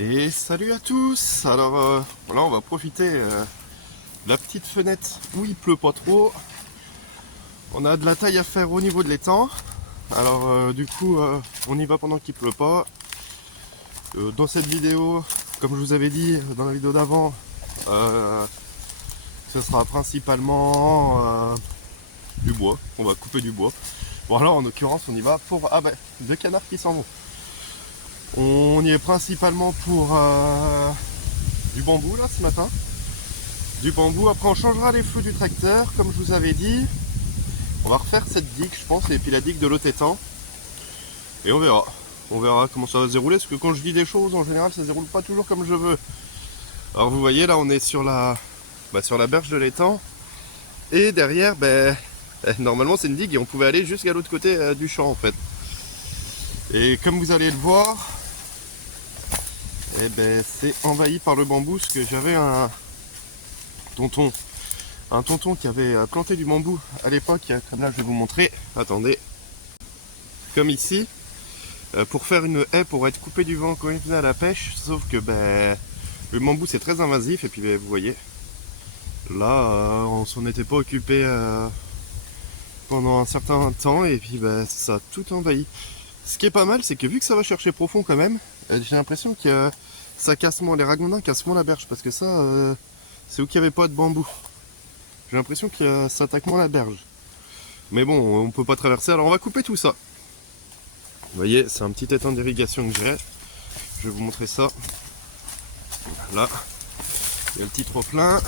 Et salut à tous. Alors là on va profiter de la petite fenêtre où il pleut pas trop. On a de la taille à faire au niveau de l'étang. Alors du coup on y va pendant qu'il pleut pas. Dans cette vidéo, comme je vous avais dit dans la vidéo d'avant, ce sera principalement du bois. On va couper du bois. Bon alors en l'occurrence on y va pour... Ah ben, deux canards qui s'en vont. On y est principalement pour du bambou là ce matin. Du bambou, après on changera les feux du tracteur comme je vous avais dit. On va refaire cette digue je pense, et puis la digue de l'autre étang. Et on verra. On verra comment ça va se dérouler, parce que quand je dis des choses en général ça se déroule pas toujours comme je veux. Alors vous voyez là on est sur la berge de l'étang. Et derrière normalement c'est une digue et on pouvait aller jusqu'à l'autre côté du champ en fait. Et comme vous allez le voir, c'est envahi par le bambou, parce que j'avais un tonton qui avait planté du bambou à l'époque, comme là je vais vous montrer, attendez, comme ici, pour faire une haie pour être coupé du vent quand il venait à la pêche, sauf que le bambou c'est très invasif, et puis vous voyez, là on s'en était pas occupé pendant un certain temps, et puis ça a tout envahi. Ce qui est pas mal, c'est que vu que ça va chercher profond quand même, j'ai l'impression que ça casse moins, les ragondins cassent moins la berge, parce que ça, c'est où qu'il n'y avait pas de bambou. J'ai l'impression que ça attaque moins la berge. Mais bon, on peut pas traverser, alors on va couper tout ça. Vous voyez, c'est un petit étang d'irrigation que j'ai. Je vais vous montrer ça. Là, il y a le petit trop-plein.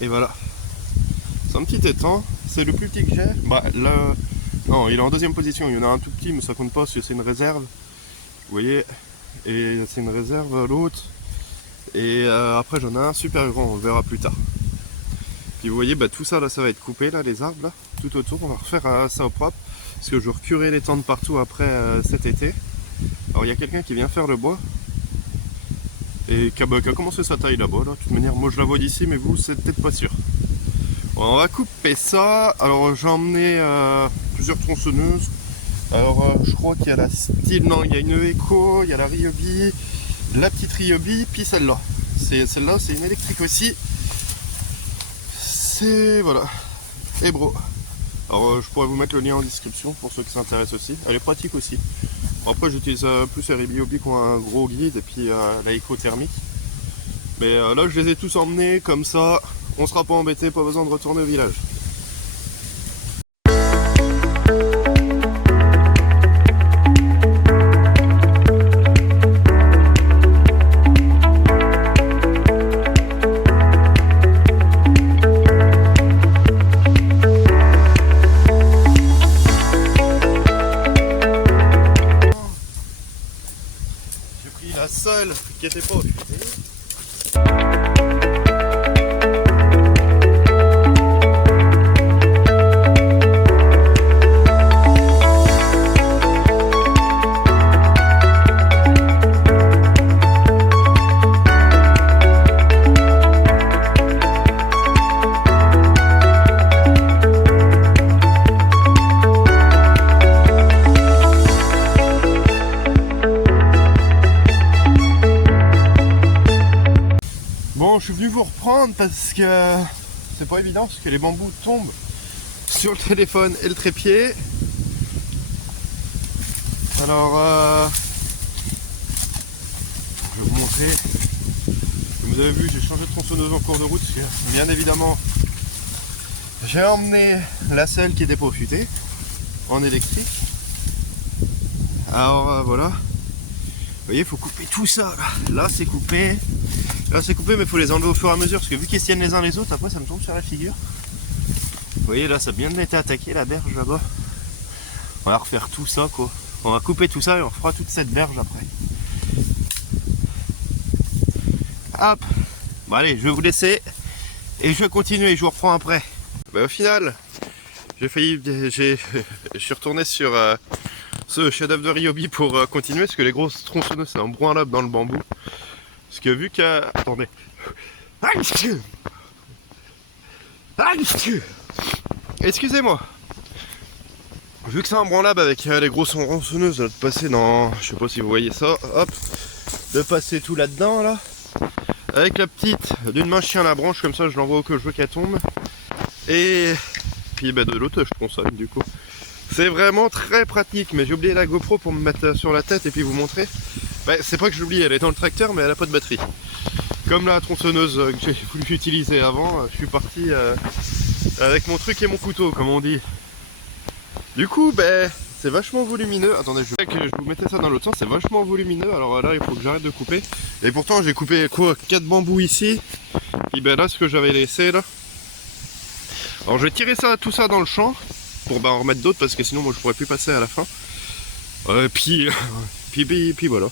Et voilà. C'est un petit étang, c'est le plus petit que j'ai. Là... Non, il est en deuxième position, il y en a un tout petit mais ça compte pas parce que c'est une réserve. Vous voyez, et c'est une réserve l'autre. Et après j'en ai un super grand, on le verra plus tard. Puis vous voyez, tout ça là ça va être coupé là, les arbres là, tout autour, on va refaire ça au propre. Parce que je vais recurer les tentes de partout après cet été. Alors il y a quelqu'un qui vient faire le bois. Et qui a commencé sa taille là-bas là. De toute manière, moi je la vois d'ici mais vous c'est peut-être pas sûr. On va couper ça. Alors j'ai emmené plusieurs tronçonneuses. Alors je crois qu'il y a la style, non, il y a une Echo, il y a la Ryobi, la petite Ryobi, puis celle-là. Celle-là c'est une électrique aussi. C'est voilà. Et bro. Alors je pourrais vous mettre le lien en description pour ceux qui s'intéressent aussi. Elle est pratique aussi. Après j'utilise plus la Ryobi qui ont un gros guide et puis la Echo thermique. Mais là je les ai tous emmenés comme ça. On sera pas embêté, pas besoin de retourner au village. J'ai pris la seule qui était pas occupée. Bon, je suis venu vous reprendre parce que c'est pas évident, parce que les bambous tombent sur le téléphone et le trépied. Alors, je vais vous montrer. Comme vous avez vu, j'ai changé de tronçonneuse en cours de route, parce que bien évidemment, j'ai emmené la selle qui était pas affûtée en électrique. Alors voilà. Vous voyez, il faut couper tout ça. Là c'est coupé. Là c'est coupé, mais il faut les enlever au fur et à mesure, parce que vu qu'ils tiennent les uns les autres, après ça me tombe sur la figure. Vous voyez, là ça a bien été attaqué, la berge là-bas. On va refaire tout ça quoi. On va couper tout ça et on fera toute cette berge après. Hop. Bon allez, je vais vous laisser et je vais continuer, je vous reprends après. Au final, je suis retourné sur ce chef-d'œuvre de Ryobi pour continuer, parce que les grosses tronçonneuses c'est un broin dans le bambou. Parce que vu que... Attendez. Excusez-moi. vu que c'est un branlable avec les grosses ronçonneuses, de passer dans, je sais pas si vous voyez ça, hop, de passer tout là-dedans là, avec la petite, d'une main je tiens la branche comme ça, je l'envoie au que je veux qu'elle tombe, et puis bah, de l'autre je tronçonne du coup. C'est vraiment très pratique, mais j'ai oublié la GoPro pour me mettre sur la tête et puis vous montrer. Bah, c'est pas que j'oublie, elle est dans le tracteur mais elle a pas de batterie. Comme la tronçonneuse que j'ai voulu utiliser avant, je suis parti avec mon truc et mon couteau comme on dit. Du coup, ben, c'est vachement volumineux. Attendez, je vous mettais ça dans l'autre sens, c'est vachement volumineux. Alors là, il faut que j'arrête de couper. Et pourtant, j'ai coupé quoi, 4 bambous ici. Et ben là, ce que j'avais laissé là. Alors, je vais tirer ça, tout ça dans le champ pour en remettre d'autres parce que sinon, moi, je pourrais plus passer à la fin. Puis voilà. De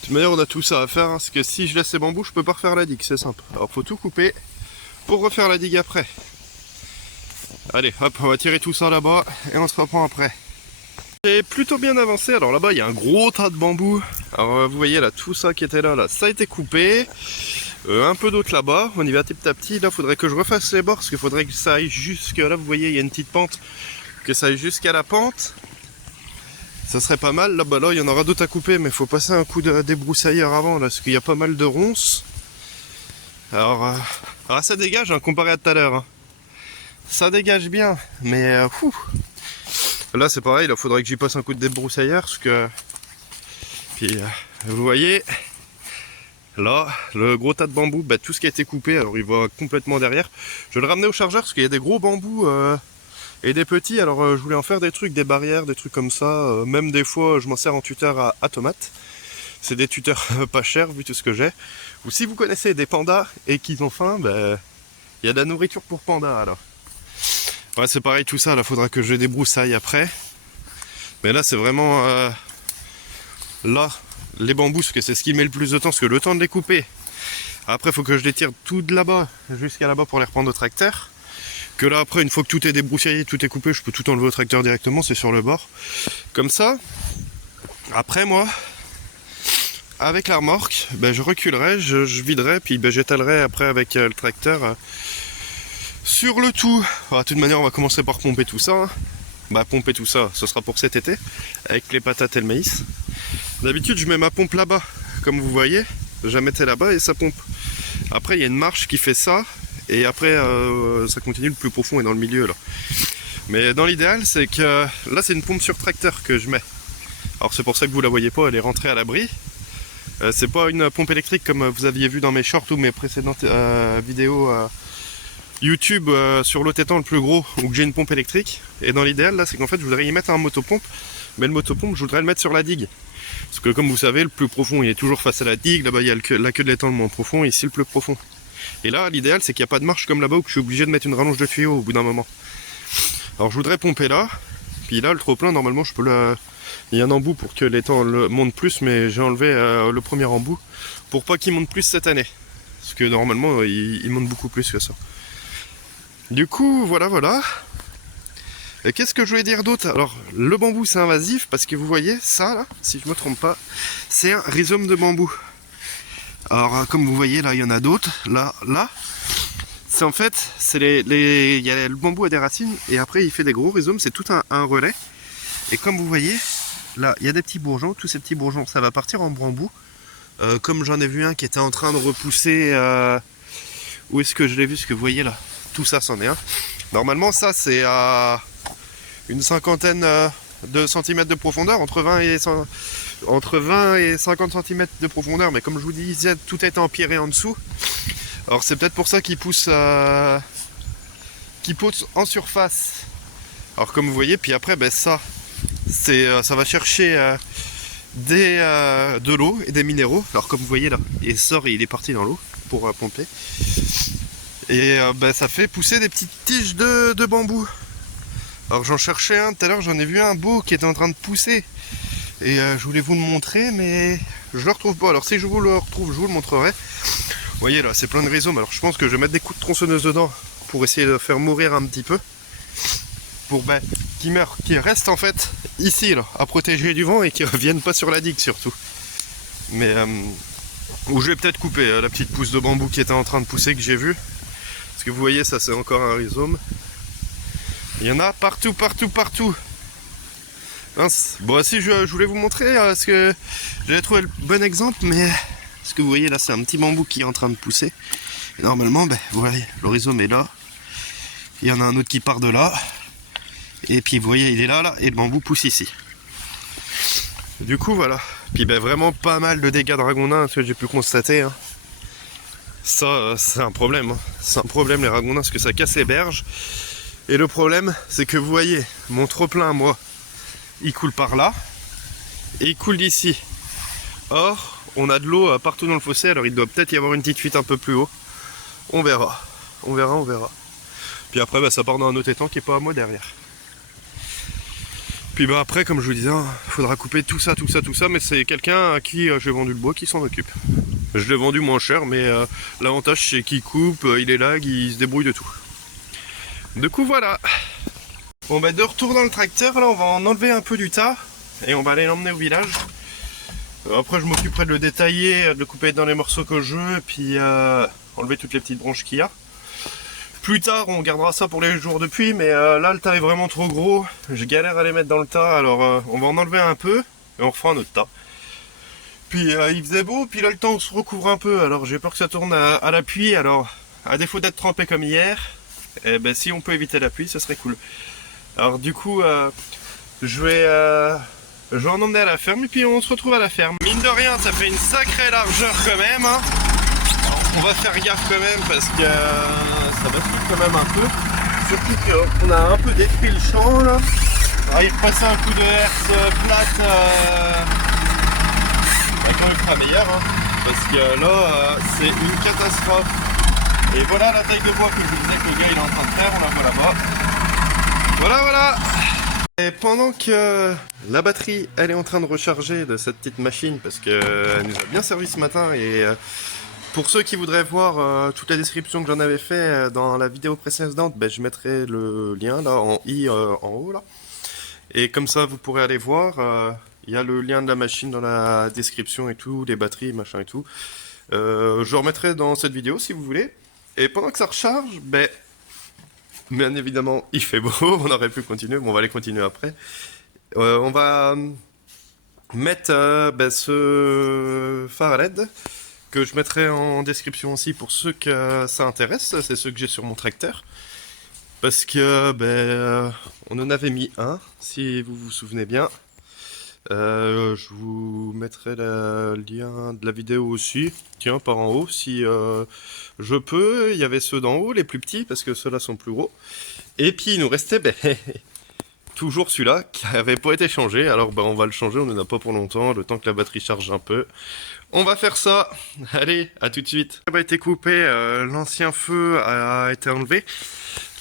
toute manière, on a tout ça à faire. Parce que si je laisse ces bambous, je peux pas refaire la digue. C'est simple. Alors, faut tout couper pour refaire la digue après. Allez, hop, on va tirer tout ça là-bas et on se reprend après. J'ai plutôt bien avancé. Alors là-bas, il y a un gros tas de bambous. Alors vous voyez là, tout ça qui était là, ça a été coupé. Un peu d'autres là-bas. On y va petit à petit. Là, il faudrait que je refasse les bords parce qu'il faudrait que ça aille jusque là. Vous voyez, il y a une petite pente. Que ça aille jusqu'à la pente. Ça serait pas mal. Là-bas, là, il y en aura d'autres à couper, mais il faut passer un coup de débroussailleur avant là, parce qu'il y a pas mal de ronces. Alors ça dégage hein, comparé à tout à l'heure. Hein. Ça dégage bien, mais là c'est pareil, il faudrait que j'y passe un coup de débroussailleur parce que puis vous voyez là le gros tas de bambou, bah, tout ce qui a été coupé, alors il va complètement derrière. Je vais le ramener au chargeur parce qu'il y a des gros bambous et des petits, alors je voulais en faire des trucs, des barrières, des trucs comme ça, même des fois je m'en sers en tuteur à tomates. C'est des tuteurs pas chers vu tout ce que j'ai. Ou si vous connaissez des pandas et qu'ils ont faim, bah, il y a de la nourriture pour pandas alors. Ouais, c'est pareil tout ça, là faudra que je débroussaille après. Mais là c'est vraiment là les bambous, parce que c'est ce qui met le plus de temps, parce que le temps de les couper. Après il faut que je les tire tout de là-bas jusqu'à là-bas pour les reprendre au tracteur. Que là après une fois que tout est débroussaillé, tout est coupé, je peux tout enlever au tracteur directement, c'est sur le bord. Comme ça. Après moi, avec la remorque, ben, je reculerai, je viderai, puis ben, j'étalerai après avec le tracteur. Sur le tout, de toute manière on va commencer par pomper tout ça. Hein. Bah pomper tout ça, ce sera pour cet été, avec les patates et le maïs. D'habitude je mets ma pompe là-bas, comme vous voyez, je la mettais là-bas et ça pompe. Après il y a une marche qui fait ça, et après ça continue, le plus profond est dans le milieu là. Mais dans l'idéal c'est que, là c'est une pompe sur tracteur que je mets. Alors c'est pour ça que vous la voyez pas, elle est rentrée à l'abri. C'est pas une pompe électrique comme vous aviez vu dans mes shorts ou mes précédentes vidéos YouTube sur l'autre étang le plus gros où que j'ai une pompe électrique. Et dans l'idéal là c'est qu'en fait je voudrais y mettre un motopompe, mais le motopompe je voudrais le mettre sur la digue. Parce que comme vous savez le plus profond il est toujours face à la digue, là-bas il y a la queue de l'étang le moins profond et ici le plus profond. Et là l'idéal c'est qu'il n'y a pas de marche comme là-bas où je suis obligé de mettre une rallonge de tuyau au bout d'un moment. Alors je voudrais pomper là, puis là le trop plein normalement je peux le... Il y a un embout pour que l'étang monte plus, mais j'ai enlevé le premier embout pour pas qu'il monte plus cette année. Parce que normalement il monte beaucoup plus que ça. Du coup, voilà. Et qu'est-ce que je voulais dire d'autre? Alors, le bambou, c'est invasif, parce que vous voyez, ça, là, si je me trompe pas, c'est un rhizome de bambou. Alors, comme vous voyez, là, il y en a d'autres. Là. C'est en fait, c'est il y a le bambou a des racines, et après, il fait des gros rhizomes, c'est tout un relais. Et comme vous voyez, là, il y a des petits bourgeons. Tous ces petits bourgeons, ça va partir en bambou. Comme j'en ai vu un qui était en train de repousser... où est-ce que je l'ai vu? Ce que vous voyez, là. Tout ça, c'en est un. Normalement, ça, c'est à une cinquantaine de centimètres de profondeur, entre 20 et 50 cm de profondeur. Mais comme je vous disais, tout est empierré en dessous. Alors, c'est peut-être pour ça qu'il pousse en surface. Alors, comme vous voyez, puis après, ben, ça va chercher de l'eau et des minéraux. Alors, comme vous voyez, là, il sort et il est parti dans l'eau pour pomper. Et ça fait pousser des petites tiges de bambou. Alors j'en cherchais un tout à l'heure, j'en ai vu un beau qui était en train de pousser. Et je voulais vous le montrer, mais je le retrouve pas. Alors si je vous le retrouve, je vous le montrerai. Vous voyez là, c'est plein de rhizomes. Alors je pense que je vais mettre des coups de tronçonneuse dedans pour essayer de faire mourir un petit peu. Pour qu'ils meurent, qu'ils restent en fait ici là, à protéger du vent et qu'ils reviennent pas sur la digue surtout. Mais ou je vais peut-être couper la petite pousse de bambou qui était en train de pousser que j'ai vu. Parce que vous voyez, ça c'est encore un rhizome. Il y en a partout. Mince. Bon, si je voulais vous montrer ce que j'avais trouvé le bon exemple, mais ce que vous voyez là, c'est un petit bambou qui est en train de pousser. Et normalement, ben, vous voyez, le rhizome est là. Il y en a un autre qui part de là. Et puis vous voyez, il est là, et le bambou pousse ici. Du coup, voilà. Puis ben, vraiment pas mal de dégâts dragondins, ce que j'ai pu constater. Hein. Ça, c'est un problème. Hein. C'est un problème les ragondins, parce que ça casse les berges. Et le problème, c'est que vous voyez, mon trop-plein, moi, il coule par là. Et il coule d'ici. Or, on a de l'eau partout dans le fossé, alors il doit peut-être y avoir une petite fuite un peu plus haut. On verra. On verra, on verra. Puis après, bah, ça part dans un autre étang qui est pas à moi derrière. Puis bah après, comme je vous disais, il faudra couper tout ça, mais c'est quelqu'un à qui j'ai vendu le bois qui s'en occupe. Je l'ai vendu moins cher, mais l'avantage c'est qu'il coupe, il est là, il se débrouille de tout. Du coup voilà. Bon bah de retour dans le tracteur, là on va en enlever un peu du tas et on va aller l'emmener au village. Après je m'occuperai de le détailler, de le couper dans les morceaux que je veux, et puis enlever toutes les petites branches qu'il y a. Plus tard, on gardera ça pour les jours de pluie, mais là, le tas est vraiment trop gros. Je galère à les mettre dans le tas, alors on va en enlever un peu et on refera un autre tas. Puis il faisait beau, puis là, le temps se recouvre un peu, alors j'ai peur que ça tourne à la pluie. Alors, à défaut d'être trempé comme hier, eh ben, si on peut éviter la pluie, ça serait cool. Alors, du coup, je vais en emmener à la ferme et puis on se retrouve à la ferme. Mine de rien, ça fait une sacrée largeur quand même. Hein. On va faire gaffe quand même parce que ça bascule quand même un peu. Surtout qu'on a un peu détruit le champ là. On va y repasser un coup de herse plate quand il fera meilleur. Hein, parce que là, c'est une catastrophe. Et voilà la taille de bois que je vous disais que le gars il est en train de faire. On la voit là-bas. Voilà, voilà. Et pendant que la batterie elle est en train de recharger de cette petite machine parce qu'elle nous a bien servi ce matin et pour ceux qui voudraient voir toute la description que j'en avais fait dans la vidéo précédente, ben, je mettrai le lien là en i en haut là. Et comme ça vous pourrez aller voir, il y a le lien de la machine dans la description et tout, les batteries, machin et tout. Je remettrai dans cette vidéo si vous voulez. Et pendant que ça recharge, ben, bien évidemment il fait beau, on aurait pu continuer, mais on va aller continuer après. On va mettre ben, ce phare à LED que je mettrai en description aussi pour ceux que ça intéresse, c'est ceux que j'ai sur mon tracteur. Parce que ben, on en avait mis un, si vous vous souvenez bien. Je vous mettrai le lien de la vidéo aussi, tiens, par en haut, si je peux. Il y avait ceux d'en haut, les plus petits, parce que ceux-là sont plus gros. Et puis il nous restait ben, toujours celui-là qui n'avait pas été changé. Alors ben, on va le changer, on n'en a pas pour longtemps, le temps que la batterie charge un peu. On va faire ça. Allez, à tout de suite. Ça a été coupé, l'ancien feu a été enlevé.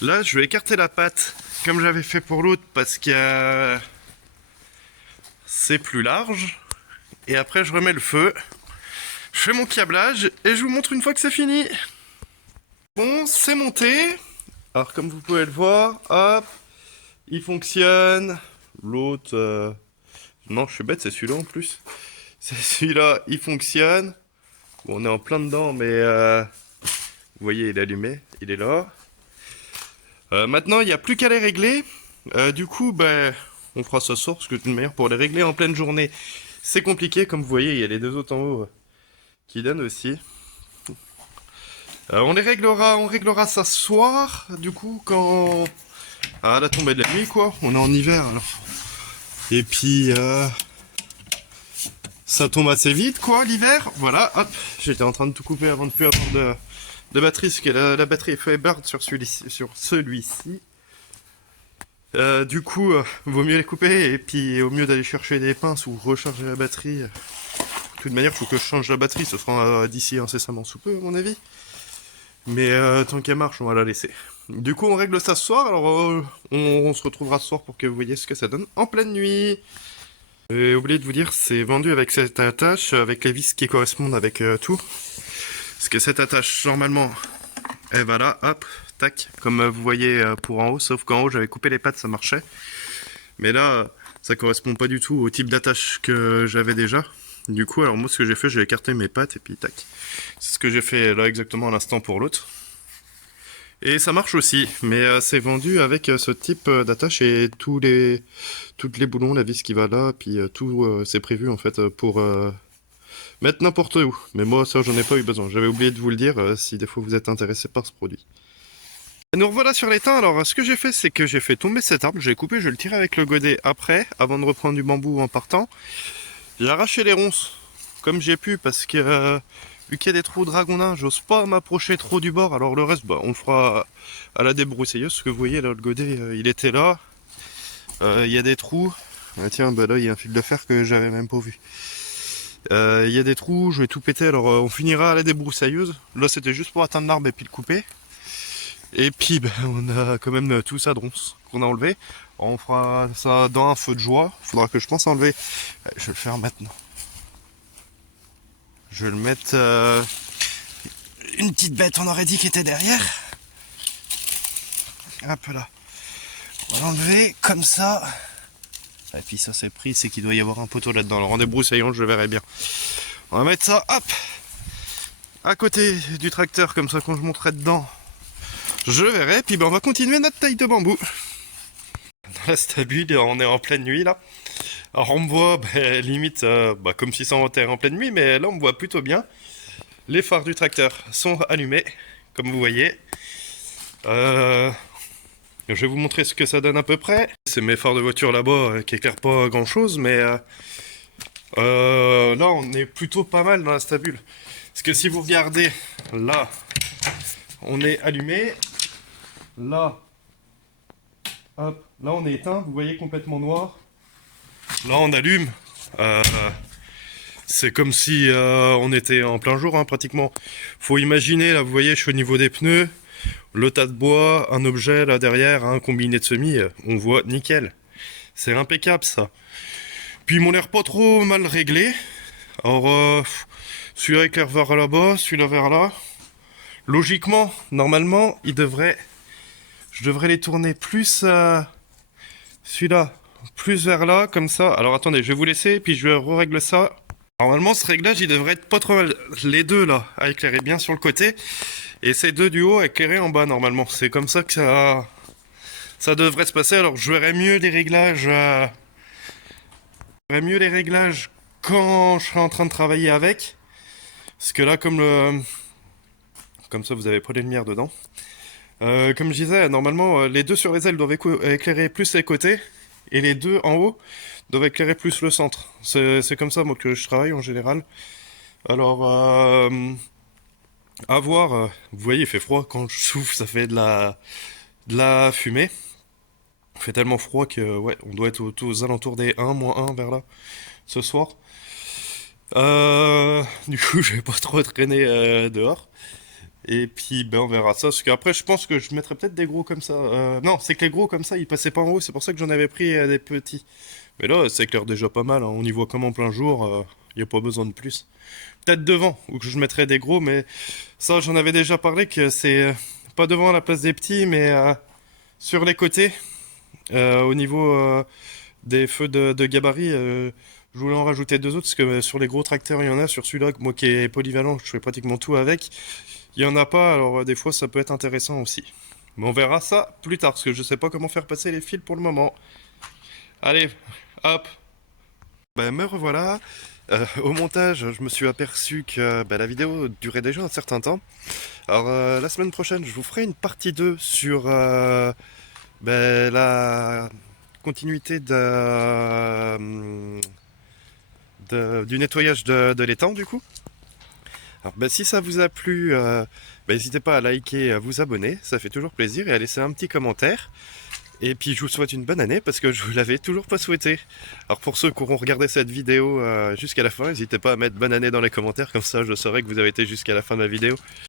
Là, je vais écarter la patte comme j'avais fait pour l'autre parce que c'est plus large. Et après, je remets le feu. Je fais mon câblage et je vous montre une fois que c'est fini. Bon, c'est monté. Alors, comme vous pouvez le voir, hop, il fonctionne. L'autre, non, je suis bête, c'est celui-là en plus. C'est celui-là, il fonctionne. Bon, on est en plein dedans, mais vous voyez, il est allumé, il est là. Maintenant, il n'y a plus qu'à les régler. Du coup, ben, on fera ça ce soir, parce que de toute manière, pour les régler en pleine journée, c'est compliqué. Comme vous voyez, il y a les deux autres en haut qui donnent aussi. On réglera ça ce soir, du coup, quand à la tombée de la nuit, quoi. On est en hiver, alors. Et puis, ça tombe assez vite, quoi, l'hiver. Voilà, hop, j'étais en train de tout couper avant de plus avoir de batterie, parce que la batterie est Firebird sur celui-ci. Du coup, vaut mieux les couper, et puis au mieux d'aller chercher des pinces ou recharger la batterie. De toute manière, il faut que je change la batterie, ce sera d'ici incessamment sous peu, à mon avis. Mais tant qu'elle marche, on va la laisser. Du coup, on règle ça ce soir, alors on se retrouvera ce soir pour que vous voyez ce que ça donne en pleine nuit. J'ai oublié de vous dire, c'est vendu avec cette attache, avec les vis qui correspondent avec tout. Parce que cette attache, normalement, elle va là, hop, tac, comme vous voyez pour en haut, sauf qu'en haut, j'avais coupé les pattes, ça marchait. Mais là, ça correspond pas du tout au type d'attache que j'avais déjà. Du coup, alors moi, ce que j'ai fait, j'ai écarté mes pattes et puis tac. C'est ce que j'ai fait là exactement à l'instant pour l'autre. Et ça marche aussi, mais c'est vendu avec ce type d'attache et toutes les boulons, la vis qui va là, puis tout c'est prévu en fait pour mettre n'importe où. Mais moi ça j'en ai pas eu besoin. J'avais oublié de vous le dire si des fois vous êtes intéressé par ce produit. Et nous revoilà sur l'étang. Alors ce que j'ai fait, c'est que j'ai fait tomber cet arbre, j'ai coupé, je le tirais avec le godet après, avant de reprendre du bambou en partant. J'ai arraché les ronces comme j'ai pu parce que vu qu'il y a des trous dragondins, j'ose pas m'approcher trop du bord. Alors le reste, bah, on le fera à la débroussailleuse. Ce que vous voyez là, le godet, il était là. Il y a des trous. Ah, tiens, bah là il y a un fil de fer que j'avais même pas vu. Il y a des trous, je vais tout péter. Alors on finira à la débroussailleuse. Là c'était juste pour atteindre l'arbre et puis le couper. Et puis ben, on a quand même tout ça de ronces qu'on a enlevé. On fera ça dans un feu de joie. Il faudra que je pense enlever. Je vais le faire maintenant. Je vais le mettre une petite bête, on aurait dit, qui était derrière. Hop là. On va l'enlever comme ça. Et puis ça c'est pris, c'est qu'il doit y avoir un poteau là-dedans. Alors en débroussaillant, je le verrai bien. On va mettre ça, hop, à côté du tracteur, comme ça quand je monterai dedans, je verrai. Puis ben, on va continuer notre taille de bambou. Dans la stabule, on est en pleine nuit là. Alors on me voit limite comme si ça était en pleine nuit, mais là on me voit plutôt bien. Les phares du tracteur sont allumés, comme vous voyez. Je vais vous montrer ce que ça donne à peu près. C'est mes phares de voiture là-bas qui éclairent pas grand chose, mais là on est plutôt pas mal dans la stabule. Parce que si vous regardez, là on est allumé. Là, hop, là on est éteint, vous voyez complètement noir. Là on allume. C'est comme si on était en plein jour, hein, pratiquement. Faut imaginer, là vous voyez, je suis au niveau des pneus. Le tas de bois, un objet là derrière, un combiné de semis, on voit nickel. C'est impeccable ça. Puis ils m'ont l'air pas trop mal réglé. Alors celui-là éclaire vers là-bas, celui-là vers là. Logiquement, normalement, je devrais les tourner plus celui-là, plus vers là, comme ça. Alors attendez, je vais vous laisser, puis je règle ça. Normalement, ce réglage, il devrait être pas trop mal. Les deux là, à éclairer bien sur le côté. Et ces deux du haut à éclairer en bas, normalement. C'est comme ça que ça devrait se passer. Alors, je verrai mieux les réglages. Quand je serai en train de travailler avec. Parce que là, comme ça, vous avez pas les lumières dedans. Comme je disais, normalement, les deux sur les ailes doivent éclairer plus les côtés. Et les deux en haut doivent éclairer plus le centre. C'est comme ça, moi, que je travaille en général. Alors, à voir. Vous voyez, il fait froid. Quand je souffle, ça fait de la fumée. Il fait tellement froid que, ouais, on doit être aux alentours des 1, -1 vers là, ce soir. Du coup, je vais pas trop traîner dehors. Et puis, ben, on verra ça. Parce qu'après, je pense que je mettrais peut-être des gros comme ça. Non, c'est que les gros comme ça, ils passaient pas en haut. C'est pour ça que j'en avais pris des petits. Mais là, ça éclaire déjà pas mal. Hein. On y voit comme en plein jour. Il n'y a pas besoin de plus. Peut-être devant, où que je mettrais des gros. Mais ça, j'en avais déjà parlé que c'est pas devant à la place des petits, mais sur les côtés. Au niveau des feux de gabarit, je voulais en rajouter deux autres parce que sur les gros tracteurs il y en a, sur celui-là, moi qui est polyvalent, je fais pratiquement tout avec. Il y en a pas, alors des fois ça peut être intéressant aussi. Mais on verra ça plus tard parce que je sais pas comment faire passer les fils pour le moment. Allez, hop. Ben me revoilà. Au montage, je me suis aperçu que la vidéo durait déjà un certain temps. Alors la semaine prochaine, je vous ferai une partie 2 sur la continuité du nettoyage de l'étang du coup. Alors si ça vous a plu, n'hésitez pas à liker, à vous abonner, ça fait toujours plaisir, et à laisser un petit commentaire. Et puis je vous souhaite une bonne année parce que je vous l'avais toujours pas souhaité. Alors pour ceux qui auront regardé cette vidéo jusqu'à la fin, n'hésitez pas à mettre bonne année dans les commentaires, comme ça je saurai que vous avez été jusqu'à la fin de la vidéo.